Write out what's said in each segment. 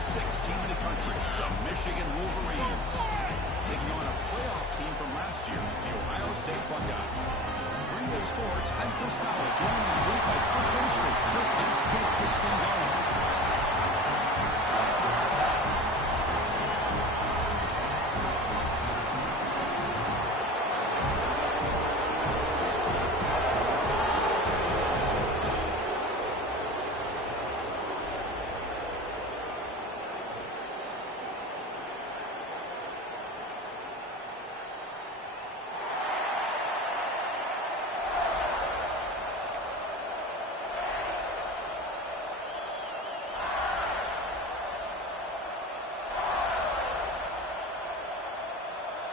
6th team in the country, the Michigan Wolverines, taking on a playoff team from last year, the Ohio State Buckeyes. Bring you sports, I'm Chris Fowler, joined in the booth by Kirk Winstrom. Kirk, let's get this thing going.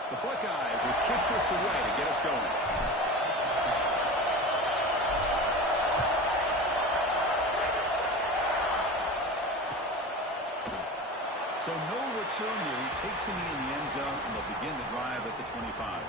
The Buckeyes will kick this away to get us going. So no return here. He takes it in the end zone, and they'll begin the drive at the 25.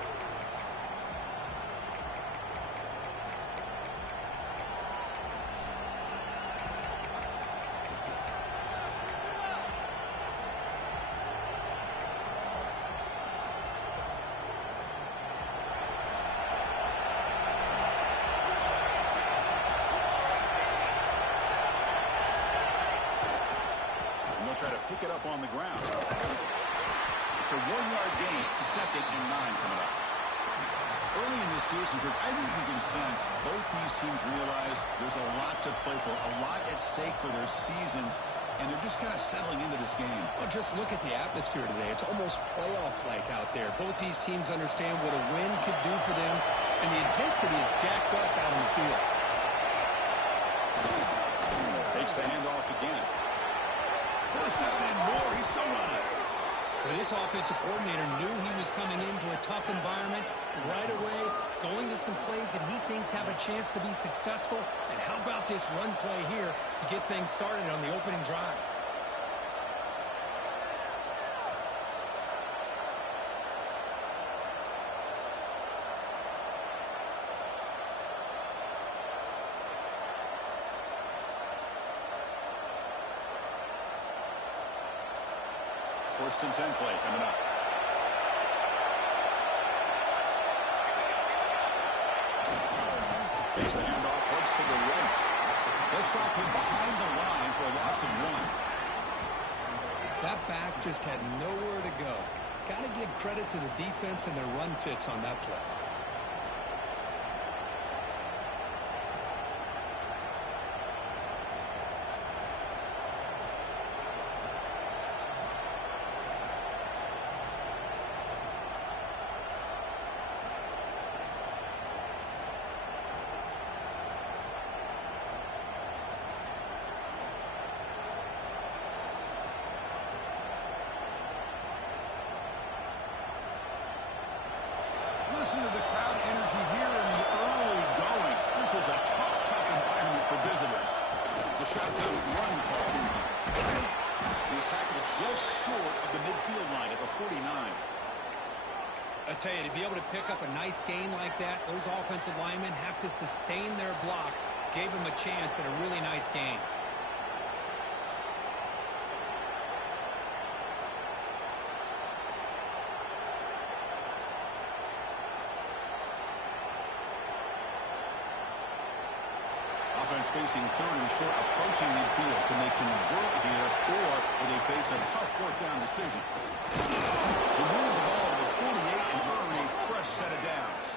Try to pick it up on the ground. It's a 1-yard gain, 2nd and 9 coming up. Early in this season, I think you can sense both these teams realize there's a lot to play for, a lot at stake for their seasons, and they're just kind of settling into this game. Well, just look at the atmosphere today. It's almost playoff-like out there. Both these teams understand what a win could do for them, and the intensity is jacked up out on the field. Takes the handoff again. First down and more. He's still running. Well, this offensive coordinator knew he was coming into a tough environment right away, going to some plays that he thinks have a chance to be successful. And how about this run play here to get things started on the opening drive? First and 10 play coming up. Takes the handoff, heads to the right. They'll stop him behind the line for a loss of 1. That back just had nowhere to go. Got to give credit to the defense and their run fits on that play. Listen to the crowd energy here in the early going. This is a tough environment for visitors. It's a shotgun run call. He's tackled just short of the midfield line at the 49. I tell you, to be able to pick up a nice gain like that, those offensive linemen have to sustain their blocks. Gave him a chance at a really nice gain. Offense facing 3rd and short, approaching midfield. Can they convert here, or will they face a tough 4th down decision? They move the ball to the 48 and earn a fresh set of downs.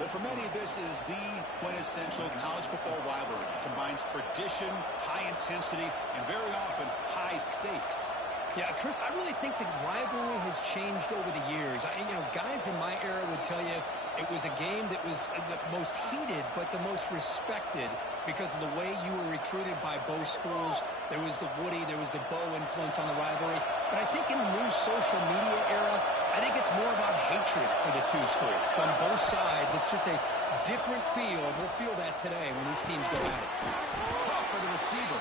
Well, for many, this is the quintessential college football rivalry. It combines tradition, high intensity, and very often high stakes. Yeah, Chris, I really think the rivalry has changed over the years. Guys in my era would tell you it was a game that was the most heated but the most respected because of the way you were recruited by both schools. There was the Woody, there was the Bo influence on the rivalry. But I think in the new social media era, I think it's more about hatred for the two schools. On both sides, it's just a different feel. We'll feel that today when these teams go at it. Caught by the receiver.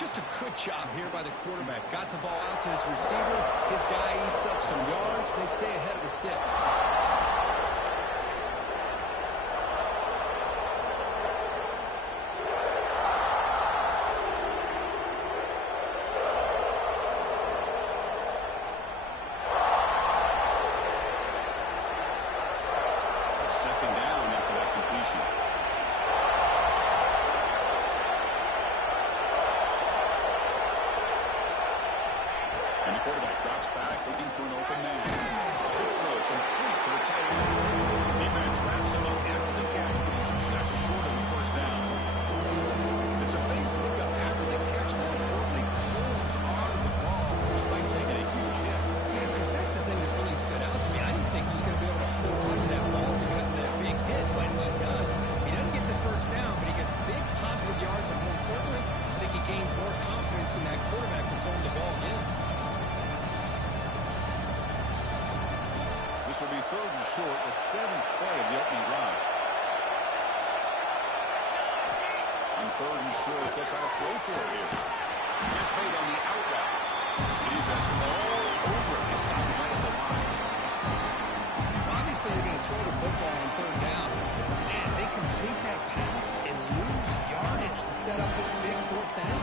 Just a good job here by the quarterback. Got the ball out to his receiver. His guy eats up some yards. They stay ahead of the sticks. Quarterback drops back, looking for an open man. Quick throw, complete to the tight end. Defense wraps him up after the catch, but he's just short of the first down. It's a big pickup after the catch. More importantly, holds on to the ball despite taking a huge hit. Yeah, because that's the thing that really stood out to me. I didn't think he was going to be able to hold on to that ball because of that big hit, but he does. He doesn't get the first down, but he gets big positive yards, and more importantly, I think he gains more confidence in that quarterback to throw him the ball again. This will be 3rd and short, the 7th play of the opening drive. On 3rd and short, they'll try to throw for it here. Catch made on the out route. The defense all over it. They stop right at the line. Obviously, you're going to throw the football on 3rd down. And they complete that pass and lose yardage to set up this big 4th down.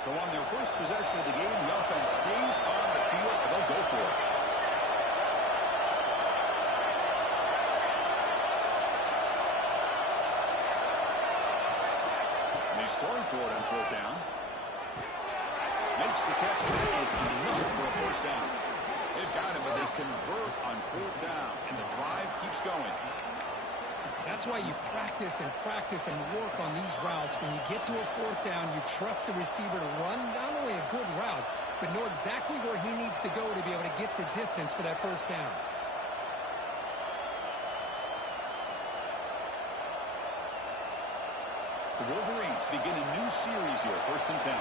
So on their first possession of the game, the offense stays on the field, and they'll go for it. And he's throwing for it on 4th down. Makes the catch, and that is enough for a first down. They've got him, but they convert on 4th down, and the drive keeps going. That's why you practice and work on these routes. When you get to a 4th down, you trust the receiver to run not only a good route, but know exactly where he needs to go to be able to get the distance for that first down. The Wolverines begin a new series here, 1st and 10.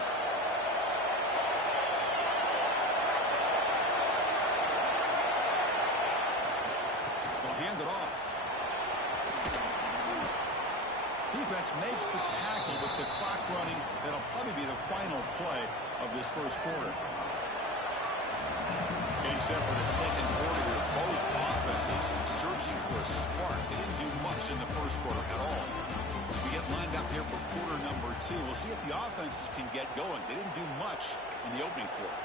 They'll hand it off. Defense makes the tackle with the clock running. That'll probably be the final play of this first quarter. Getting set for the second quarter here. Both offenses searching for a spark. They didn't do much in the first quarter at all. As we get lined up here for quarter number 2, we'll see if the offenses can get going. They didn't do much in the opening quarter.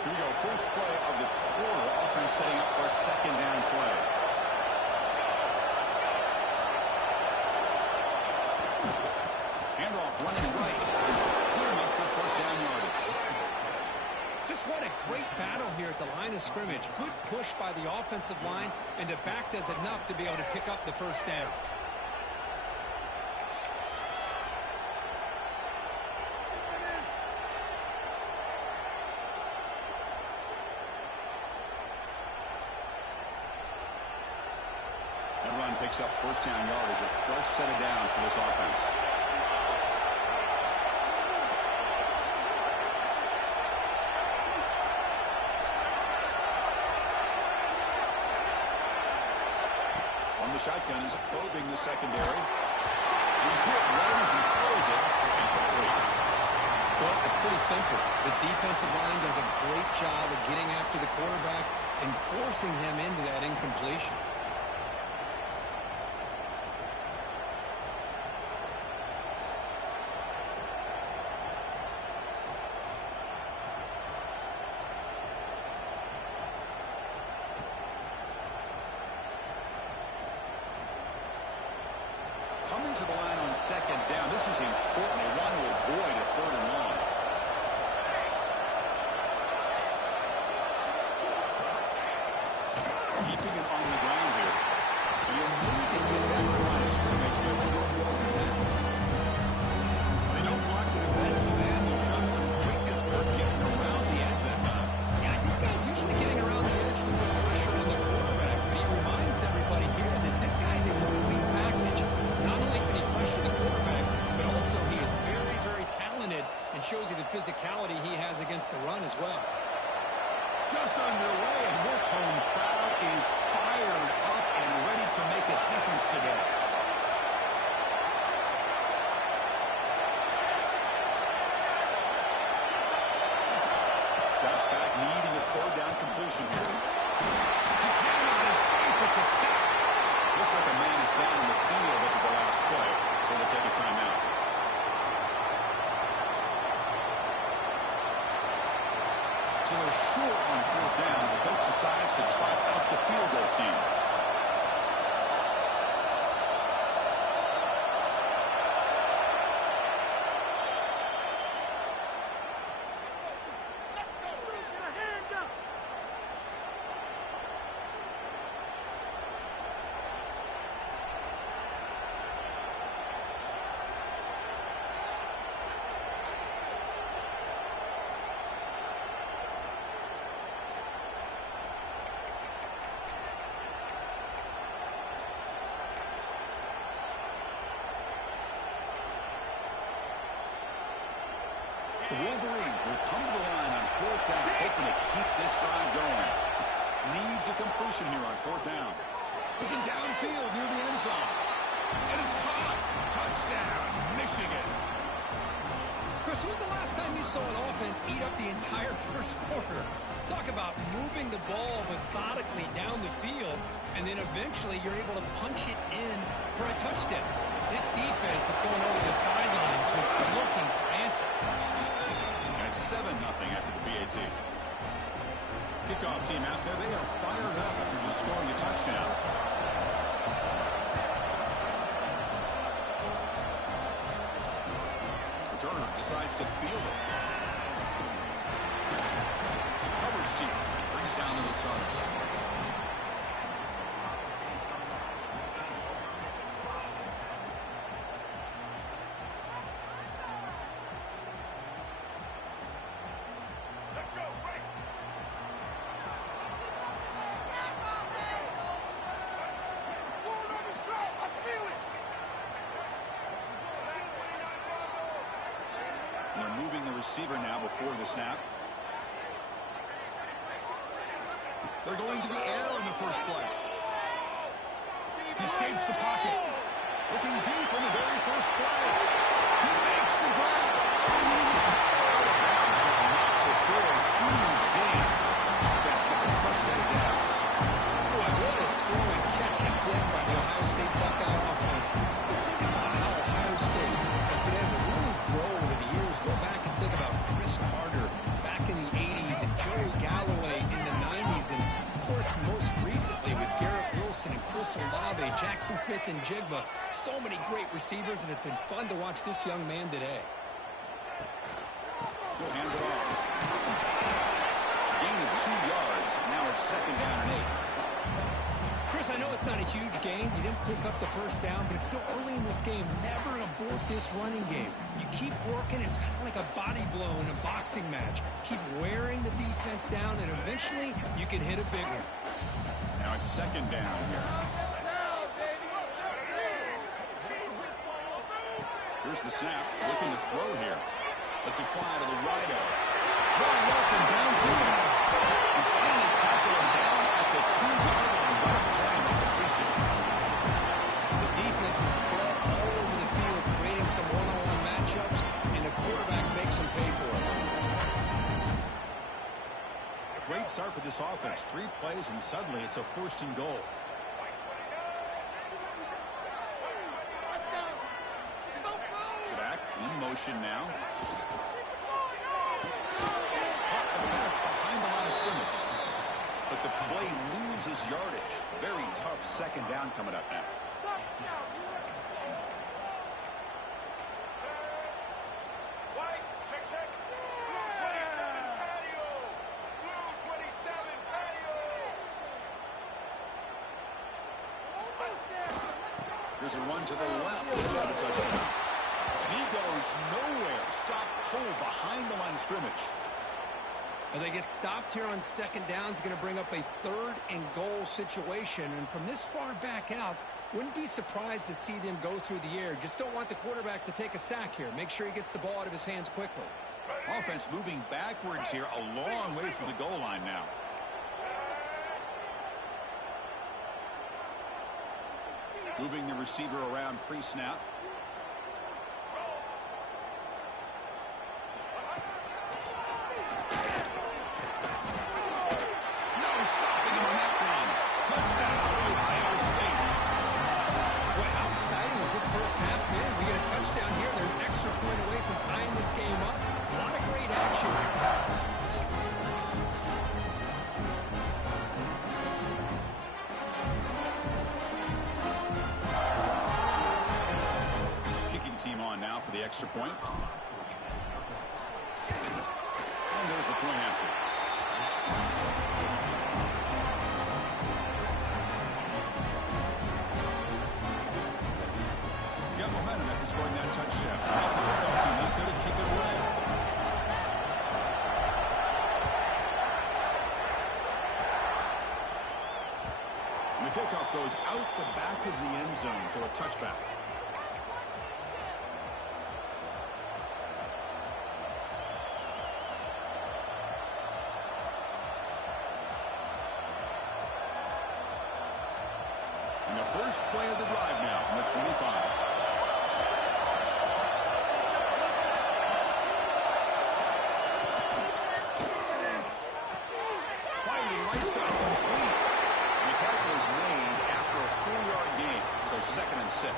Here we go, first play of the quarter. Offense setting up for a 2nd down play. Handoff running right. Good enough for 1st down yardage. Just what a great battle here at the line of scrimmage. Good push by the offensive line, and the back does enough to be able to pick up the first down. Run picks up 1st down yardage, a fresh set of downs for this offense. On the shotgun, he's probing the secondary. He's hit, runs, and throws it. Incomplete. Well, it's pretty simple. The defensive line does a great job of getting after the quarterback and forcing him into that incompletion. Coming to the line on 2nd down. This is important. They want to avoid a 3rd and long. Keeping it on the ground here. And you'll need to get back to the line of scrimmage here. They don't more than that. They don't block the defensive end. They'll show some quickness. Kirk getting around the edge that time. Yeah, this guy's usually getting around the edge to put pressure on the quarterback, but he reminds everybody here that this guy's a complete package. Not only can he pressure the quarterback, but also he is very, very talented and shows you the physicality he has against the run as well. Just underway, and this home crowd is fired up and ready to make a difference today. completion here. He cannot escape. It's a sack. Looks like a man is down in the field after the last play, so we'll take a timeout. So they're short on 4th down. The coach decides to trot out the field goal team. The Wolverines will come to the line on 4th down, hoping to keep this drive going. Needs a completion here on 4th down. Looking downfield near the end zone. And it's caught. Touchdown, Michigan. Chris, when was the last time you saw an offense eat up the entire first quarter? Talk about moving the ball methodically down the field, and then eventually you're able to punch it in for a touchdown. This defense is going over the sidelines just looking for answers. And it's 7-0 after the PAT. Kickoff team out there, they are fired up after just scoring a touchdown. Returner decides to field it. Coverage team brings down the return. They're moving the receiver now before the snap. They're going to the air in the first play. He escapes the pocket. Looking deep in the very first play. He makes the grab. Out of bounds, but not before a huge gain. Offense gets a first set of downs. Boy, what a throw and catch he did by the Ohio State Buckeye offense. But think about how Ohio State has been able to really grow over the years. Go back and think about Chris Carter back in the 80s and Joey Galloway in the 90s. And, of course, most recently with Garrett Wilson and Chris Olave, Jackson Smith and Jigba. So many great receivers, and it's been fun to watch this young man today. He'll hand it off. Gain of 2 yards. Now it's 2nd down and 8. Chris, I know it's not a huge gain. You didn't pick up the first down, but it's still early in this game. Never abort this running game. You keep working. It's kind of like a body blow in a boxing match. Keep wearing the defense down, and eventually you can hit a big one. Now it's 2nd down here. Here's the snap. Looking to throw here. Let's it fly to the right of. Wide open downfield. And finally tackle him down at the 2-yard line. Right behind the completion. The defense is spread all over the field, creating some one-on-one matchups, and the quarterback makes them pay for it. A great start for this offense. 3 plays, and suddenly it's a 1st and goal. Back in motion now. Behind the line of scrimmage. But the play loses yardage. Very tough 2nd down coming up now. Here's a run to the left for the touchdown. He goes nowhere. Stop cold behind the line of scrimmage. And they get stopped here on 2nd down. It's going to bring up a 3rd and goal situation. And from this far back out, wouldn't be surprised to see them go through the air. Just don't want the quarterback to take a sack here. Make sure he gets the ball out of his hands quickly. Offense moving backwards here, a long way from the goal line now. Moving the receiver around pre-snap. this game up. A lot of great action here. Team on now for the extra point. And there's the point after. Got momentum after scoring that touchdown. Now the kickoff team not there to kick it away. And the kickoff goes out the back of the end zone, so a touchback. First play of the drive now from the 25. Fired to the right side, complete. The tackle is made after a 4-yard gain, so 2nd and 6.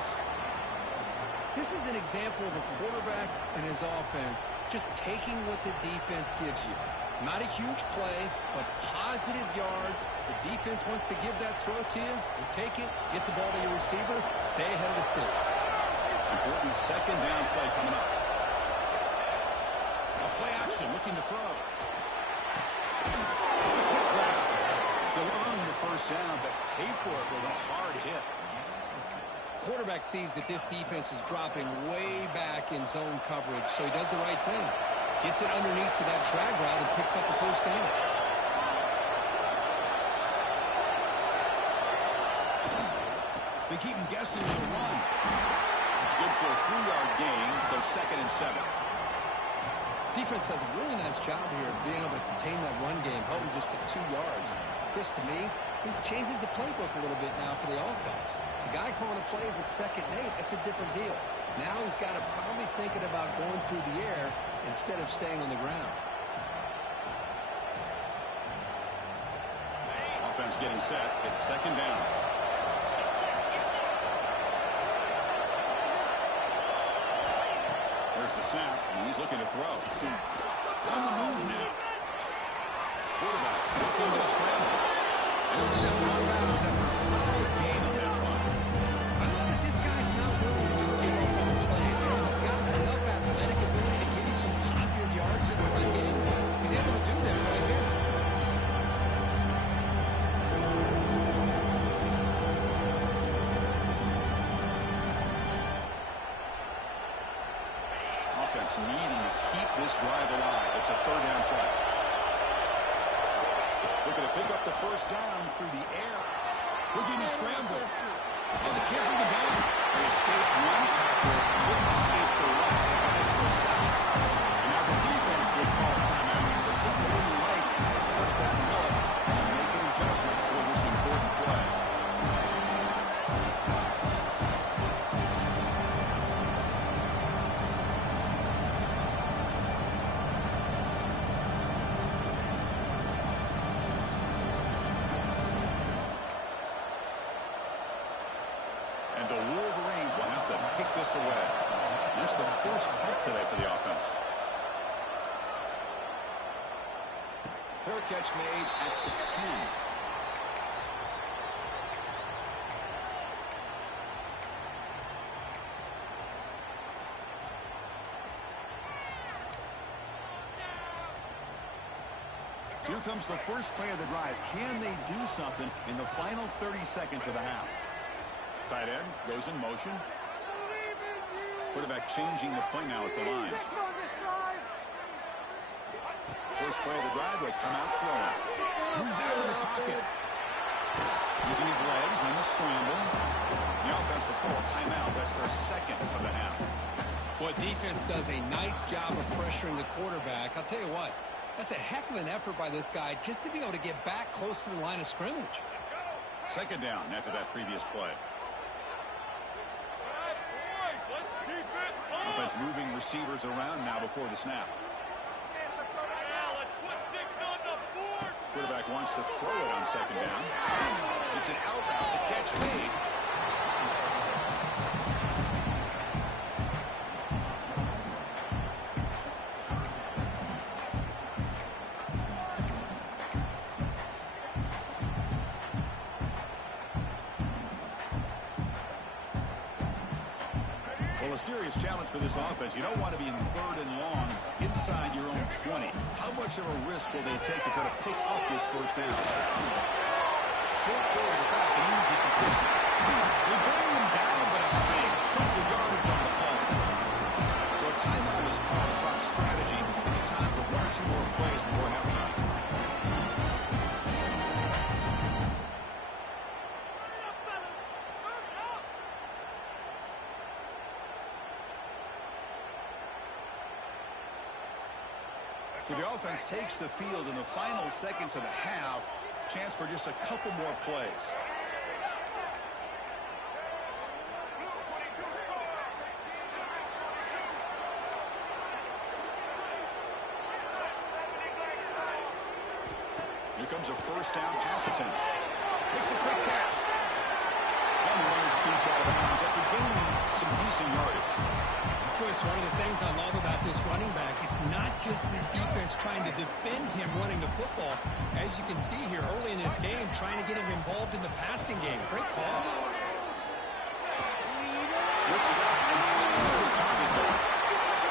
This is an example of a quarterback and his offense just taking what the defense gives you. Not a huge play, but positive yards. The defense wants to give that throw to you. You take it, get the ball to your receiver, stay ahead of the sticks. Important 2nd down play coming up. A play action, looking to throw. It's a quick grab. They'll earn the 1st down, but pay for it with a hard hit. Quarterback sees that this defense is dropping way back in zone coverage, so he does the right thing. Gets it underneath to that drag route and picks up the 1st down. They keep him guessing with a run. It's good for a 3-yard gain, so 2nd and 7. Defense does a really nice job here of being able to contain that run game, held him just to 2 yards. Chris, to me, this changes the playbook a little bit now for the offense. The guy calling the plays at 2nd and 8, that's a different deal. Now he's got to probably thinking about going through the air instead of staying on the ground. Offense getting set. It's 2nd down. There's the snap, and he's looking to throw. On the move now. Quarterback looking to scramble. And he'll step out of bounds after a solid gain on that run. I love that this guy's not willing to just give up on plays. You know, he's got enough athletic ability to give you some positive yards in the run game. He's able to do that right here. Offense needing to keep this drive alive. It's a 3rd down play. Looking to pick up the 1st down through the air. Looking to scramble. Oh, they can't bring him down. They escaped one tackle, couldn't escape the rest. They got it for a 2nd. And now the defense will call a timeout. There's something they didn't like. Let that know and make an adjustment for this important play. And the Wolverines will have to kick this away. That's the 1st punt today for the offense. Fair catch made at the 10. Here comes the first play of the drive. Can they do something in the final 30 seconds of the half? Tight end goes in motion. Quarterback changing the play now at the line. First play of the drive, they come out throwing. Moves out of the pocket. Using his legs on the scramble. The offense will call a timeout. That's their 2nd of the half. Boy, defense does a nice job of pressuring the quarterback. I'll tell you what, that's a heck of an effort by this guy just to be able to get back close to the line of scrimmage. 2nd down after that previous play. Offense moving receivers around now before the snap. Quarterback wants to throw it on 2nd down. It's an out route. The catch made. Well, a serious challenge for this offense. You don't want to be in 3rd and long inside your own 20. How much of a risk will they take to try to pick up this first down? Short ball to the back, an easy completion. They bring him down, but a big chunk of yardage on the play. So a timeout is called to talk strategy, and it's time for 1 or 2 more plays before halftime. So the offense takes the field in the final seconds of the half. Chance for just a couple more plays. Here comes a first down pass attempt. Makes a quick catch. And the runner scoots out of bounds after gaining some decent yardage. Chris, one of the things I love about this running back, it's not just this defense trying to defend him running the football. As you can see here early in this game, trying to get him involved in the passing game. Great call. Looks up and finds his target there.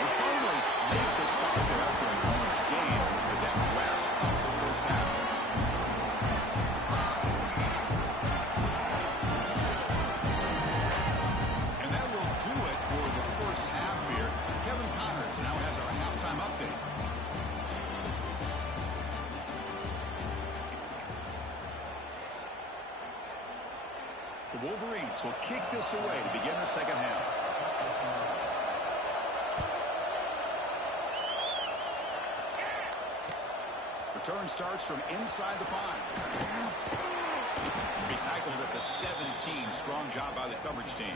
They finally make the stop there after a huge game, but that wraps up the first half. And that will do it for the first half here. Kevin Connors now has our halftime update. The Wolverines will kick this away to begin the second half. Return starts from inside the 5. He tackled at the 17. Strong job by the coverage team.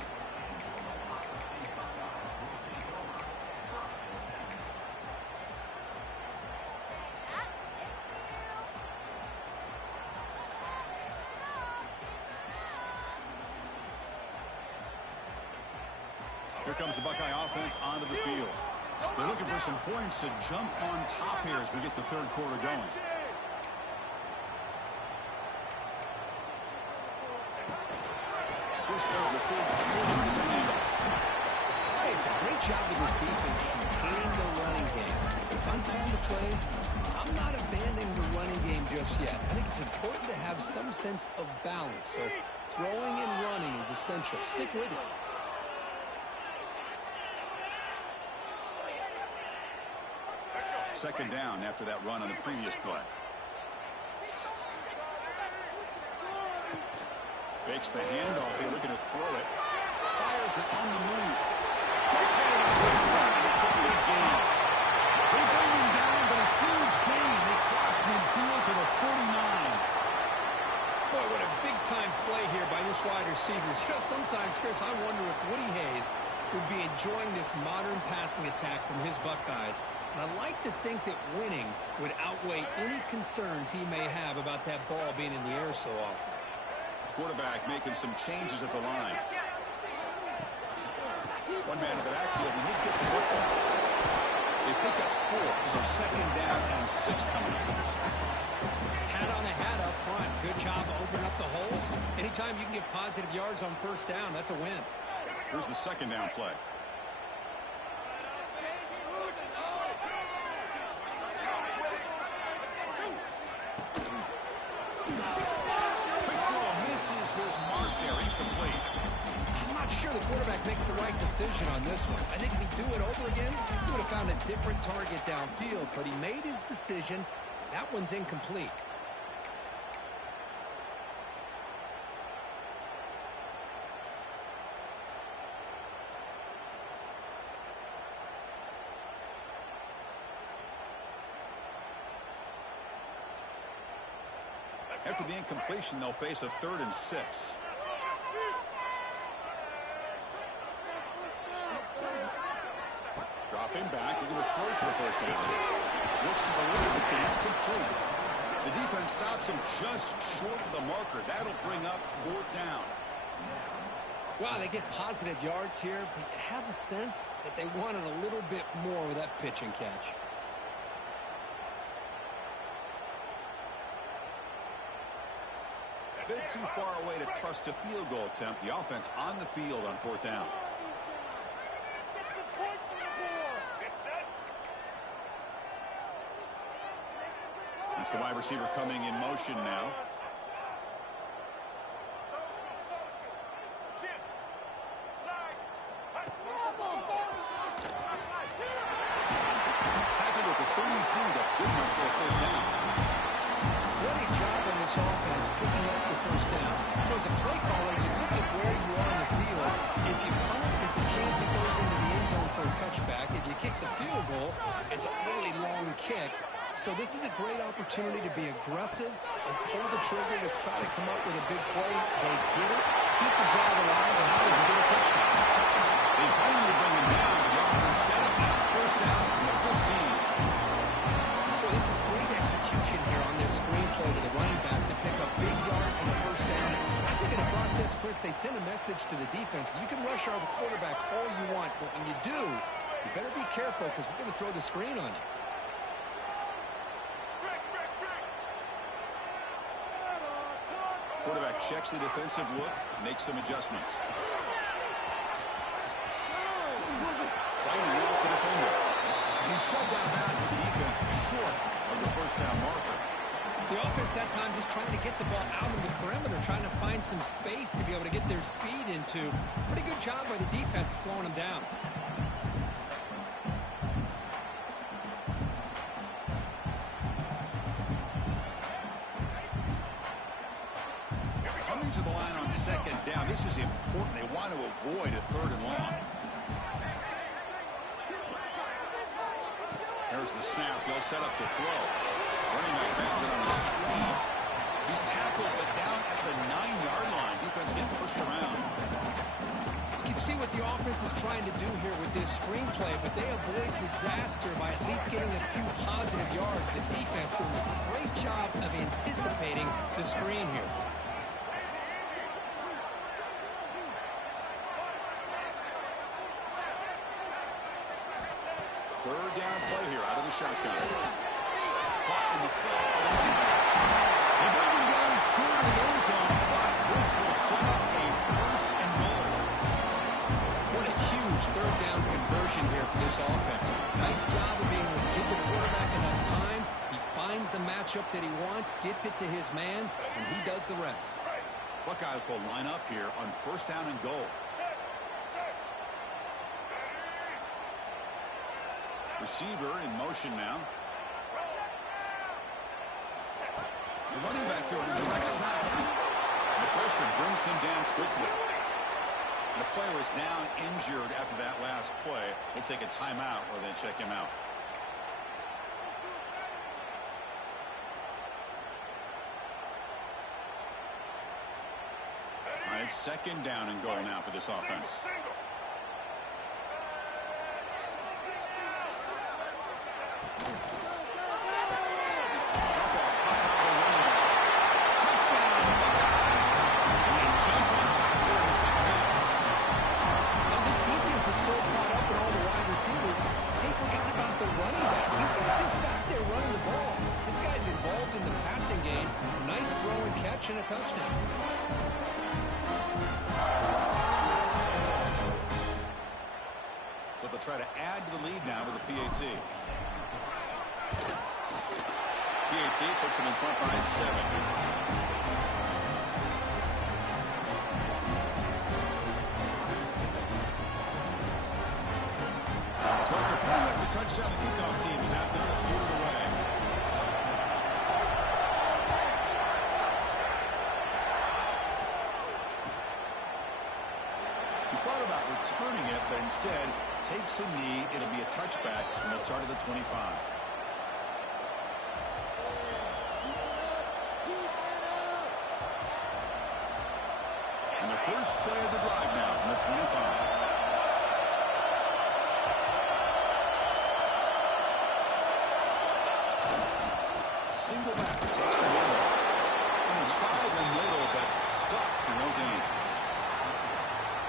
Here comes the Buckeye offense onto the field. They're looking for some points to jump on top here as we get the third quarter going. First play of the third quarter is a handoff. Hey, it's a great job of this defense containing the running game. If I'm calling the plays, I'm not abandoning the running game just yet. I think it's important to have some sense of balance. So throwing and running is essential. Stick with it. Second down after that run on the previous play. Fakes the handoff here, looking to throw it. Fires it on the move. Catch made on the inside. They took a big gain. They bring him down, but a huge gain. They cross midfield to the 49. Boy, what a big-time play here by this wide receiver. You know, sometimes, Chris, I wonder if Woody Hayes would be enjoying this modern passing attack from his Buckeyes. And I like to think that winning would outweigh any concerns he may have about that ball being in the air so often. Quarterback making some changes at the line. One man in the backfield, and he'll get the football. They pick up 4, so second down and 6 coming up. Hat on a hat up front. Good job opening up the holes. Anytime you can get positive yards on first down, that's a win. Here's the second down play. His mark there, incomplete. I'm not sure the quarterback makes the right decision on this one. I think if he'd do it over again, he would have found a different target downfield, but he made his decision. That one's incomplete. After the incompletion, they'll face a 3rd and 6. Dropping back, they're going to throw for the first down. Looks to the left, and it's complete. The defense stops him just short of the marker. That'll bring up 4th down. Wow, they get positive yards here, but you have a sense that they wanted a little bit more with that pitch and catch. A bit too far away to trust a field goal attempt. The offense on the field on 4th down. It's the wide receiver coming in motion now. Tackled at the 33. That's good enough for a first down. What a job on this offense picking up the first down. As a play caller, you look at where you are in the field. If you punt it, it's a chance it goes into the end zone for a touchback. If you kick the field goal, it's a really long kick. So this is a great opportunity to be aggressive and pull the trigger to try to come up with a big play. They get it, keep the drive alive, and now they can get a touchdown. They finally bring him down. The offense set up now. First down from the 15. Well, this is great execution here on this screenplay to the running back to pick up big yards in the first down. I think in the process, Chris, they send a message to the defense. You can rush our quarterback all you want, but when you do, you better be careful because we're going to throw the screen on you. Quarterback checks the defensive look, makes some adjustments. Fighting off the defender. He shoved out of bounds with the defense short of the first down marker. The offense that time just trying to get the ball out of the perimeter, trying to find some space to be able to get their speed into. Pretty good job by the defense slowing them down. Coming to the line on second down. This is important. They want to avoid a third and long. There's the snap. They'll set up to throw. Running back grabs it on the screen. He's tackled, but down at the 9-yard line. Defense getting pushed around. You can see what the offense is trying to do here with this screenplay, but they avoid disaster by at least getting a few positive yards. The defense doing a great job of anticipating the screen here. Third down play here out of the shotgun. Caught in the fall. They bring him down short of the end zone, but this will set up a first and goal. What a huge third down conversion here for this offense. Nice job of being able to give the quarterback enough time. He finds the matchup that he wants, gets it to his man, and he does the rest. Buckeyes will line up here on first down and goal. Receiver in motion now. The running back here on a direct snap. The freshman brings him down quickly. The player was down injured after that last play. We'll take a timeout or then check him out. All right, second down and goal now for this offense. They forgot about the running back. He's not just back there running the ball. This guy's involved in the passing game. Nice throw and catch and a touchdown. So they'll try to add to the lead now with a PAT. PAT puts them in front by 7. Touchdown, the kickoff team is out there. It's moving away. He thought about returning it, but instead takes a knee. It'll be a touchback, and they'll start at the 25. And the first play of the drive now from the 25. Single back takes the hand off. And he tried a little, but stuck for no gain.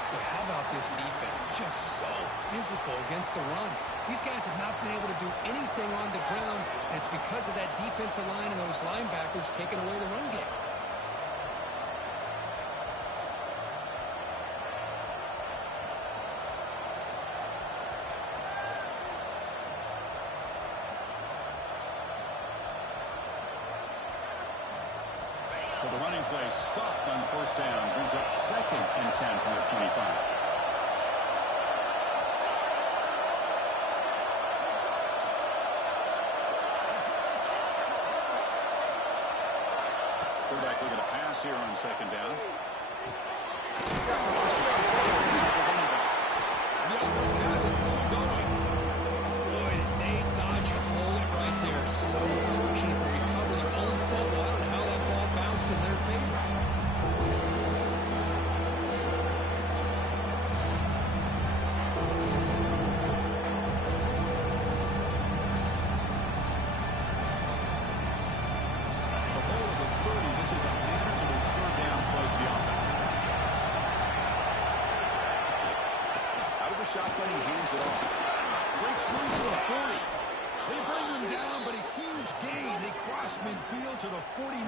Well, how about this defense? Just so physical against the run. These guys have not been able to do anything on the ground, and it's because of that defensive line and those linebackers taking away the run game. So the running play stopped on first down. Brings up 2nd and 10 from the 25. Quarterback looking to pass here on 2nd down. The offense has it. It's still going. Boy, did they dodge a bullet right there. So fortunate to recover their own football. I don't know how that ball bounced in their favor. So ball at the 30. This is a manageable 3rd down play for the offense. Out of the shotgun, he hands it off. Breaks loose to the 40. They bring him down, but a huge gain. They cross midfield to the 49.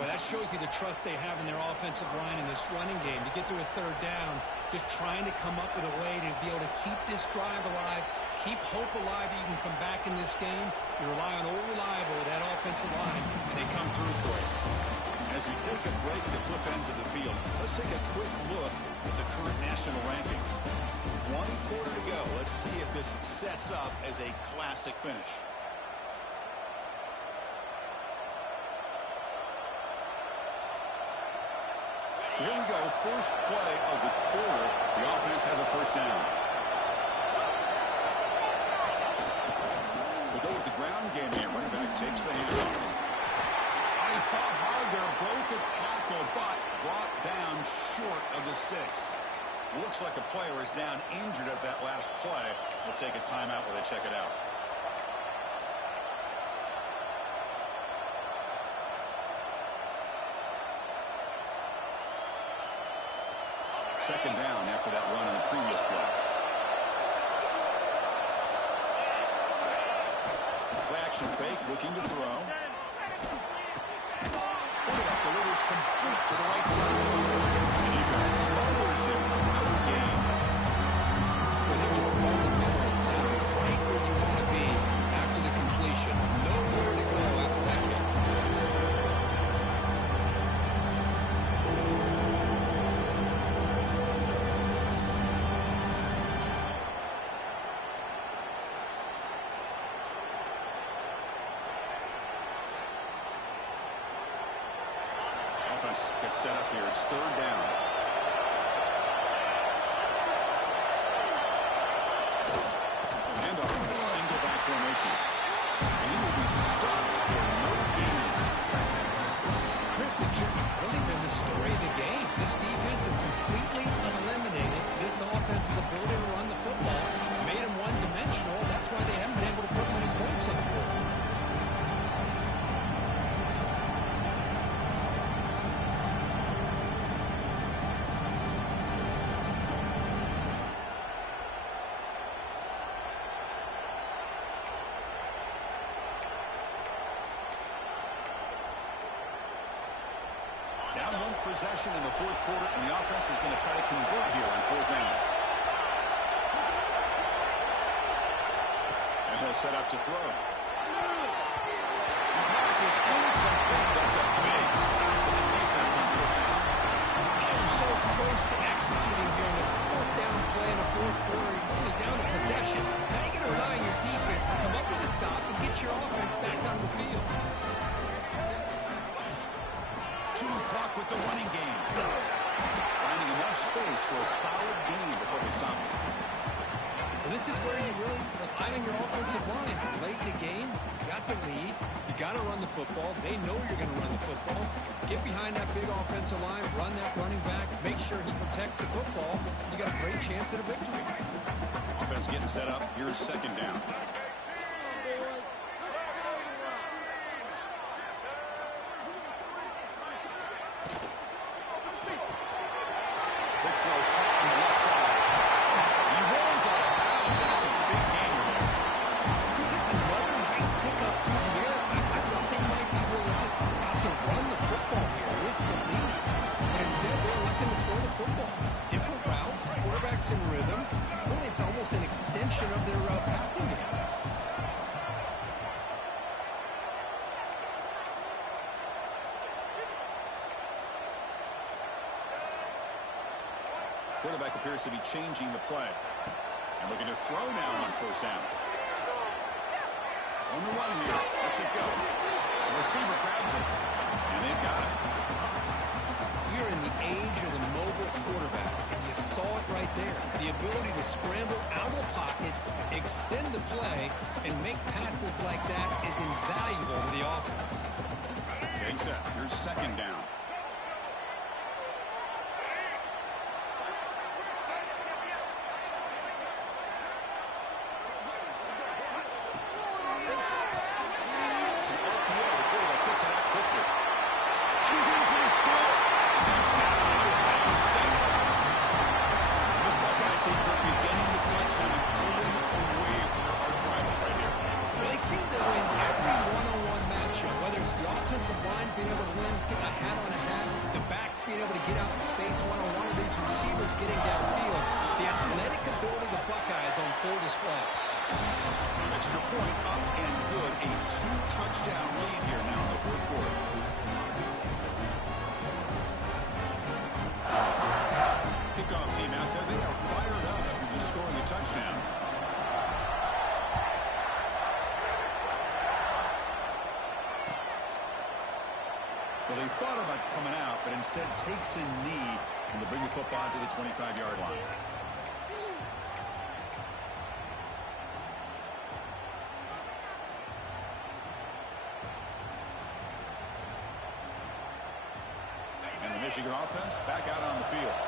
Well, that shows you the trust they have in their offensive line in this running game. To get to a 3rd down, just trying to come up with a way to be able to keep this drive alive, keep hope alive that you can come back in this game. You rely on old reliable, that offensive line, and they come through for you. As we take a break to flip ends of the field, let's take a quick look at the current national rankings. 1 quarter to go. Let's see if this sets up as a classic finish. So here we go. First play of the quarter. The offense has a first down. We'll go with the ground game here. Running back takes the handoff. He fought hard there, broke a tackle, but brought down short of the sticks. Looks like a player is down injured at that last play. We'll take a timeout while they check it out. Second down after that run on the previous play. Play action fake, looking to throw. Quarterback delivers complete to the right side. The defense smothers him for no gain. Well, they just fall in the middle of center, right where you want to be after the completion. Nowhere to go after that kick. Offense gets set up here. It's 3rd down. Handoff in a single back formation. And he will be stuffed for no gain. Chris has just really been the story of the game. This defense has completely eliminated this offense's ability to run the football. Made them one-dimensional. That's why they haven't been able to put many points on the board. Down 1 possession in the 4th quarter, and the offense is going to try to convert here on 4th down. And he'll set up to throw. The pass is incomplete. That's a big stop for this defense on 4th down. So close to executing here on the 4th down play in the 4th quarter. You're only down a possession. Now you got to rely on your defense to come up with a stop and get your offense back on the field. Chewing clock with the running game. Finding enough space for a solid gain before they stop it. Well, this is where you really rely on your offensive line. Late in the game, you got the lead. You got to run the football. They know you're going to run the football. Get behind that big offensive line. Run that running back. Make sure he protects the football. You got a great chance at a victory. Offense getting set up. Here's 2nd down. In rhythm. Really, it's almost an extension of their passing game. Quarterback appears to be changing the play. And looking to throw now on first down. On the run here. Let's it go. The receiver grabs it. And they've got it. We're in the age of the mobile quarterback, and you saw it right there. The ability to scramble out of the pocket, extend the play, and make passes like that is invaluable to the offense. Getting set. Here's second down. It's an RPO. The quarterback gets it out quickly. He's in for the score. Touchdown. Ohio State. This Buckeye team could be getting the flex line and pulling away from their arch rivals right here. Well, they seem to win every one-on-one matchup, whether it's the offensive line being able to win, getting a hat on a hat, the backs being able to get out in space one-on-one, of these receivers getting downfield. The athletic ability of the Buckeyes on full display. Extra point up and good. A 2-touchdown lead here now in the fourth quarter. Kickoff team out there. They are fired up after just scoring a touchdown. Well, they thought about coming out, but instead takes a knee and they bring the football to the 25-yard line. And the Michigan offense back out on the field.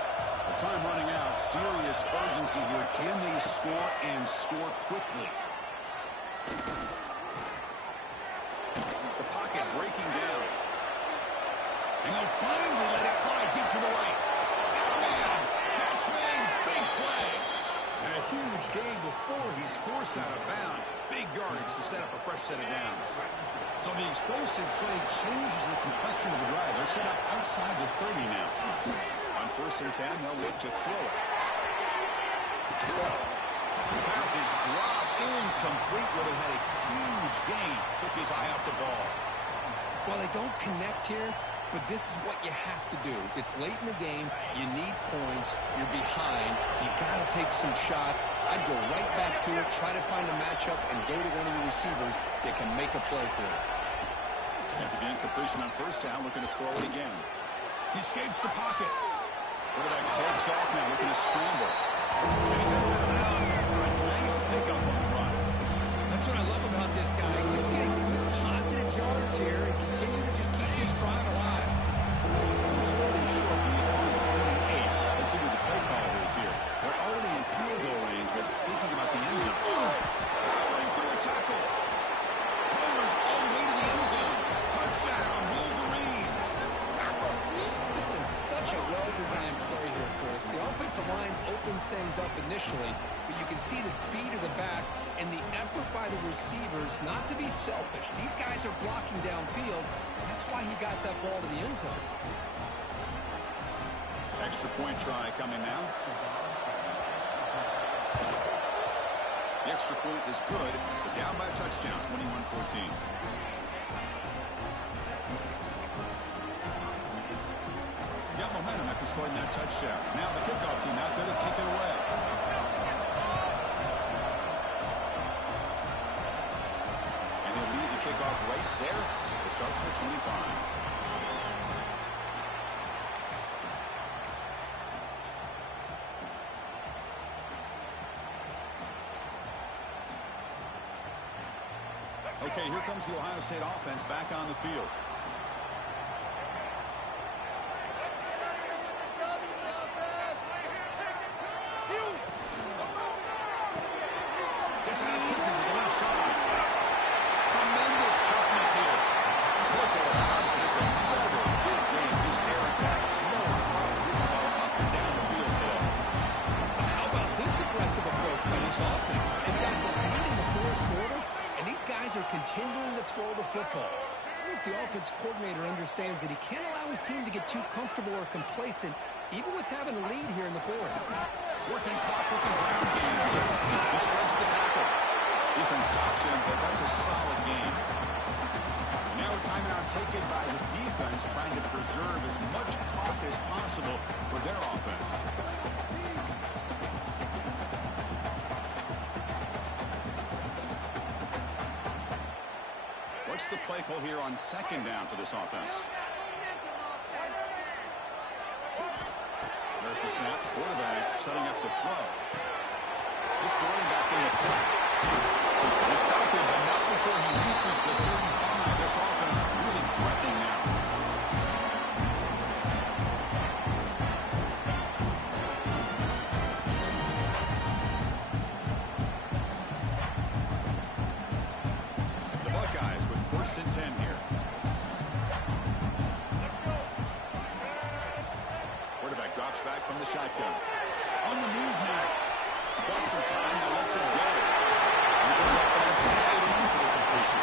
The time running out. Serious urgency here. Can they score and score quickly? The pocket breaking down. And they'll finally let it fly deep to the right. Man, catch made, big play. And a huge gain before he's forced out of bounds. Big yardage to set up a fresh set of downs. So the explosive play changes the complexion of the drive. They're set up outside the 30 now. On first and 10, they'll look to throw it. The pass is dropped, incomplete. Would have had a huge gain. Took his eye off the ball. Well, they don't connect here, but this is what you have to do. It's late in the game. You need points. You're behind. You got to take some shots. I'd go right back to it, try to find a matchup, and go to one of your receivers that can make a play for it. After the incompletion on first down, looking to throw it again. He escapes the pocket. Quarterback takes off now, looking to scramble. And he heads out of bounds after a nice pickup on the run. That's what I love about this guy. Just getting good, positive yards here and continue to just keep this drive alive. We're starting short in the offense 28. Let's see what the play call is here. They're already in field goal range, but thinking about the end zone. Going through a tackle. Rovers all the way to the end zone. Touchdown, Wolverines. This is such a well-designed play here, Chris. The offensive line opens things up initially, but you can see the speed of the back and the effort by the receivers not to be selfish. These guys are blocking downfield. That's why he got that ball to the end zone. Extra point try coming now. The extra point is good. They're down by a touchdown, 21-14. Got momentum after scoring that touchdown. Now the kickoff team out there to kick it away. And he'll lead the kickoff right there to start from the 25. Okay, here comes the Ohio State offense back on the field. Gets it out quickly to the left side. Tremendous toughness here. Look at it. It's another big game. This air attack. No problem up and down the field today. How about this aggressive approach by this offense? They've got the lead in the fourth quarter, and these guys are continuing to throw the football. I think the offense coordinator understands that he can't allow his team to get too comfortable or complacent, even with having a lead here in the fourth. Working clock with the ground game. He shreds the tackle. Defense stops him, but that's a solid game. Now a timeout taken by the defense, trying to preserve as much clock as possible for their offense. What's the play call here on second down for this offense? There's the snap. Quarterback setting up the throw. It's the running back in the front. He stopped it, but not before he reaches the 35. This offense really threatening now. The Buckeyes with 1st and 10 here. Quarterback drops back from the shotgun. On the move now. Got some time, now lets it go. And the quarterback finds the tight end for the completion.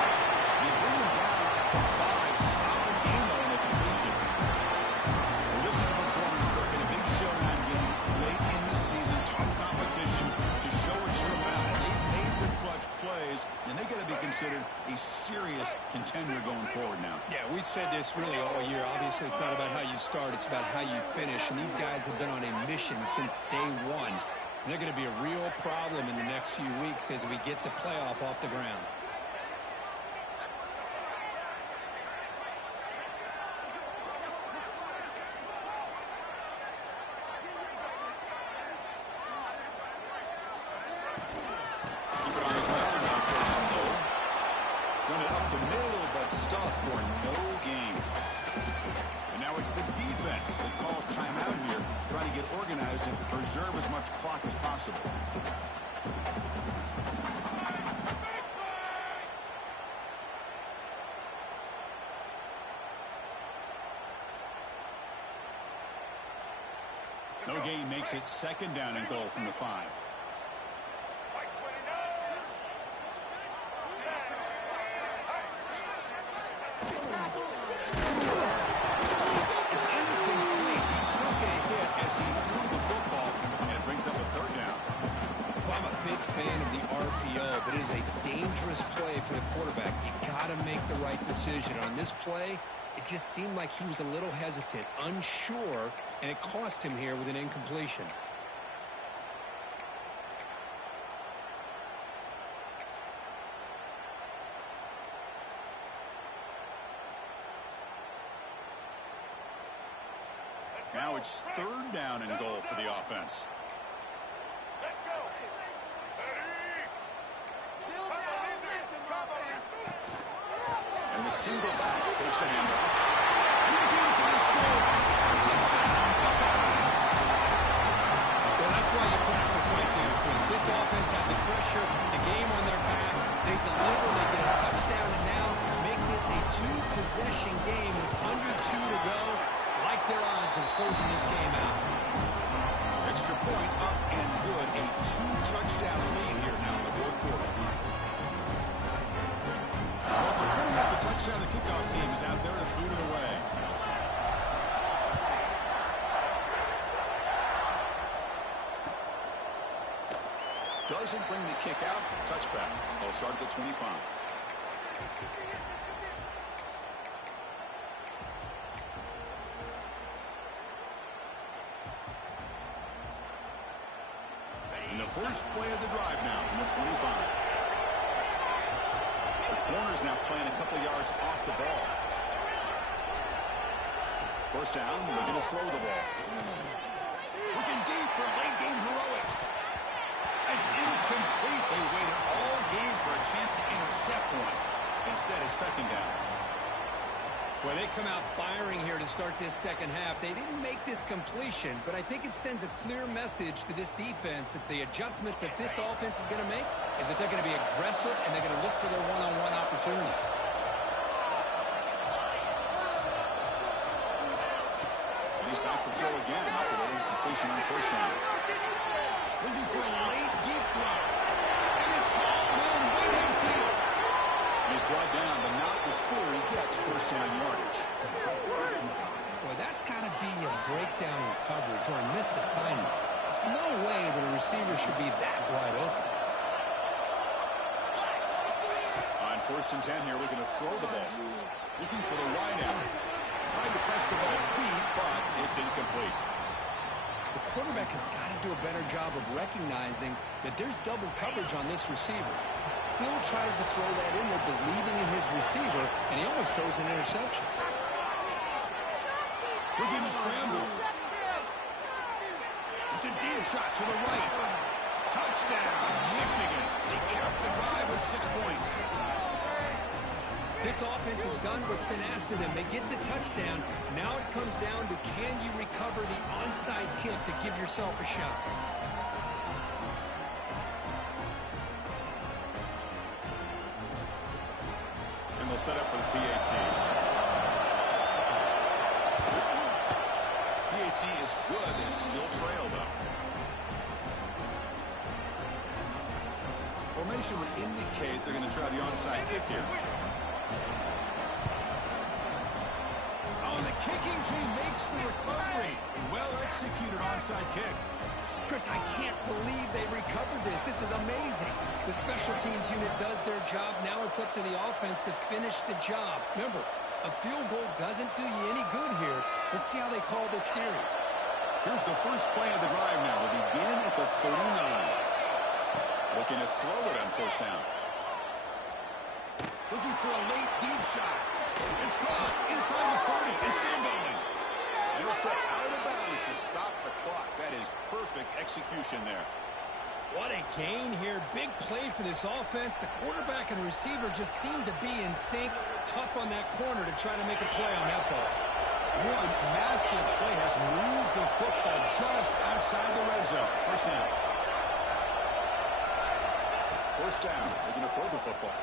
You bring him down at the 5. Solid game, though, on the completion. Well, this is a performance, Kirk, in a big showdown game late in the season. Tough competition to show what you're about. And they made the clutch plays, and they got to be considered a serious contender going forward now. Yeah, we've said this really all year. Obviously, it's not about how you start. It's about how you finish. And these guys have been on a mission since day one. And they're going to be a real problem in the next few weeks as we get the playoff off the ground. Keep it on the ground now, 1st and goal. Run it up the middle, but stuffed for no gain. And now it's the defense that calls timeout here, trying to get organized and preserve as much clock as possible. No gain makes it 2nd down and goal from the 5. It's incomplete. He took a hit as he threw the football, and it brings up a 3rd down. Well, I'm a big fan of the RPO, but it is a dangerous play for the quarterback. You got to make the right decision. On this play, it just seemed like he was a little hesitant, unsure, and it cost him here with an incompletion. Now it's 3rd down and goal for the offense. Let's go. And the single back takes a handoff. And he's in for the score. Touchdown, Buckeyes. Well, that's why you practice right there, Chris. This offense had the pressure, the game on their back. They deliver, they get a touchdown, and now make this a 2-possession game with under 2 to go. Like their odds of closing this game out. Extra point up and good. A 2-touchdown lead here now in the 4th quarter. So after putting up a touchdown, the kickoff team is out there to boot it away. Doesn't bring the kick out. Touchback. They'll start at the 25. And the first play of the drive now from the 25. The corner's now playing a couple yards off the ball. 1st down, they're going to throw the ball. Looking deep for late game heroics. It's incomplete. They waited all game for a chance to intercept one. Instead, it's 2nd down. Well, they come out firing here to start this 2nd half. They didn't make this completion, but I think it sends a clear message to this defense that the adjustments that this offense is going to make is that they're going to be aggressive and they're going to look for their one-on-one opportunities. And he's back to throw again after that incompletion on 1st down. Looking for a late deep throw. And it's hauled in way downfield. He's brought down, but not before he gets 1st down yardage. Boy, that's got to be a breakdown in coverage or a missed assignment. There's no way that a receiver should be that wide open. On 1st and 10 here, looking to throw the ball. Looking for the wide out. Trying to press the ball deep, but it's incomplete. The quarterback has got to do a better job of recognizing that there's double coverage on this receiver. He still tries to throw that in there, believing in his receiver, and he almost throws an interception. Looking to scramble. It's a deep shot to the right. Touchdown, Michigan. They cap the drive with 6 points. This offense has done what's been asked of them. They get the touchdown. Now it comes down to, can you recover the onside kick to give yourself a shot? And they'll set up for the PAT. PAT is good. They still trail, though. Formation would indicate they're going to try the onside kick here. Oh, the kicking team makes the recovery. Well executed onside kick. Chris, I can't believe they recovered this. This is amazing. The special teams unit does their job. Now it's up to the offense to finish the job. Remember, a field goal doesn't do you any good here. Let's see how they call this series. Here's the first play of the drive now. We'll begin at the 39. Looking to throw it on first down. Looking for a late deep shot. It's caught inside the 30 and still going. And it'll step out of bounds to stop the clock. That is perfect execution there. What a gain here. Big play for this offense. The quarterback and the receiver just seem to be in sync. Tough on that corner to try to make a play on that ball. One massive play has moved the football just outside the red zone. First down. First down. They're going to throw the football.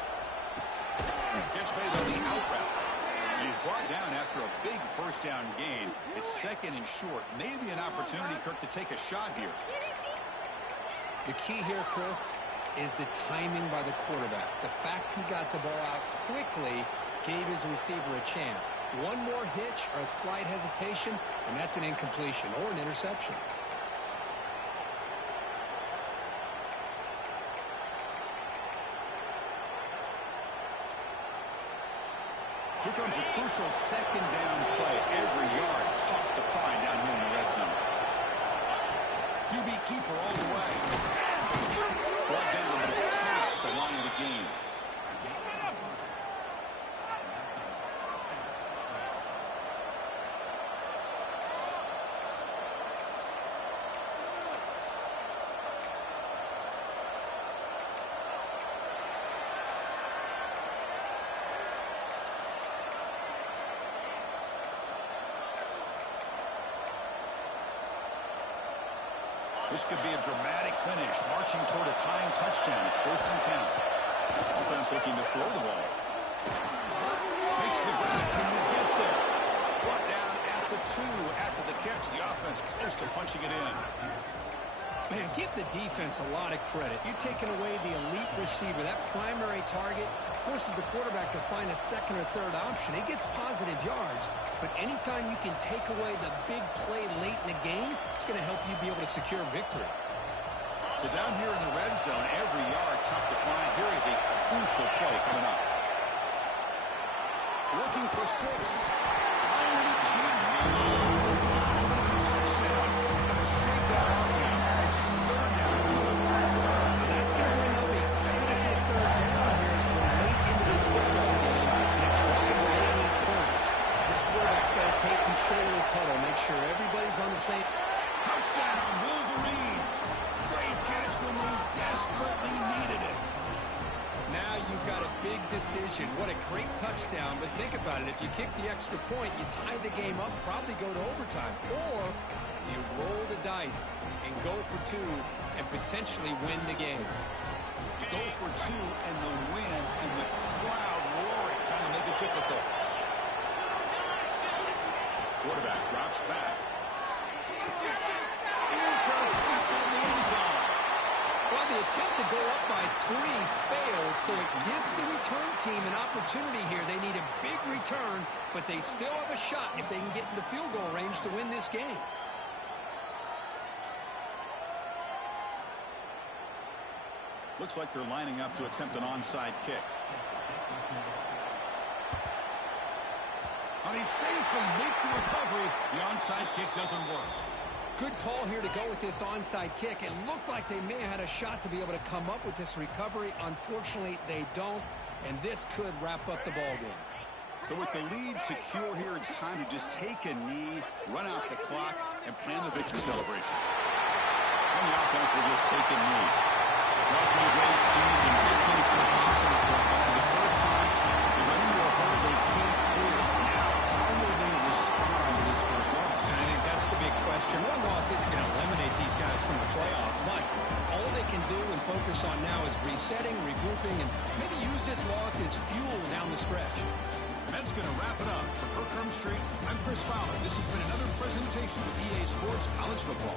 Gets made on the out route. And he's brought down after a big first down gain. It's second and short. Maybe an opportunity, Kirk, to take a shot here. The key here, Chris, is the timing by the quarterback. The fact he got the ball out quickly gave his receiver a chance. One more hitch or a slight hesitation, and that's an incompletion or an interception. Here comes a crucial second down play. Every yard tough to find down here in the red zone. QB keeper all the way. Brought down past the line of the game. This could be a dramatic finish, marching toward a tying touchdown. It's first and 10. Offense looking to throw the ball. Makes the grab. Can you get there? Brought down at the 2 after the catch. The offense close to punching it in. Man, give the defense a lot of credit. You're taking away the elite receiver. That primary target forces the quarterback to find a second or third option. He gets positive yards, but anytime you can take away the big play late in the game, it's going to help you be able to secure victory. So down here in the red zone, every yard tough to find. Here is a crucial play coming up. Looking for 6. Touchdown. Going to shake that off now. It's third down. Now that's going to bring up a critical third down here as we're late into this football game in a drive where they need points. This quarterback's got to take control of this huddle, make sure everybody's on the same. Touchdown, Wolverines. Great catch when they desperately needed it. Now you've got a big decision. What a great touchdown, but think about it. If you kick the extra point, you tie the game up, probably go to overtime. Or you roll the dice and go for 2 and potentially win the game. You go for 2 and the win, and the crowd roaring, trying to make it difficult. Quarterback drops back. Intercepted in the end zone. Well, the attempt to go up by 3 fails, so it gives the return team an opportunity here. They need a big return, but they still have a shot if they can get into field goal range to win this game. Looks like they're lining up to attempt an onside kick. And he safely makes the recovery. The onside kick doesn't work. Good call here to go with this onside kick. It looked like they may have had a shot to be able to come up with this recovery. Unfortunately, they don't, and this could wrap up the ballgame. So with the lead secure here, it's time to just take a knee, run out the clock, and plan the victory celebration. And the offense will just take a knee. Well, it's been a great season. Big things to possible for them. For the first time, they run into a hole they can't clear. Now, how will they respond to this first loss? And I think that's the big question. One loss isn't going to eliminate these guys from the playoff, but all they can do and focus on now is resetting, regrouping, and maybe use this loss as fuel down the stretch. That's going to wrap it up. For Kirk Street, I'm Chris Fowler. This has been another presentation of EA Sports College Football.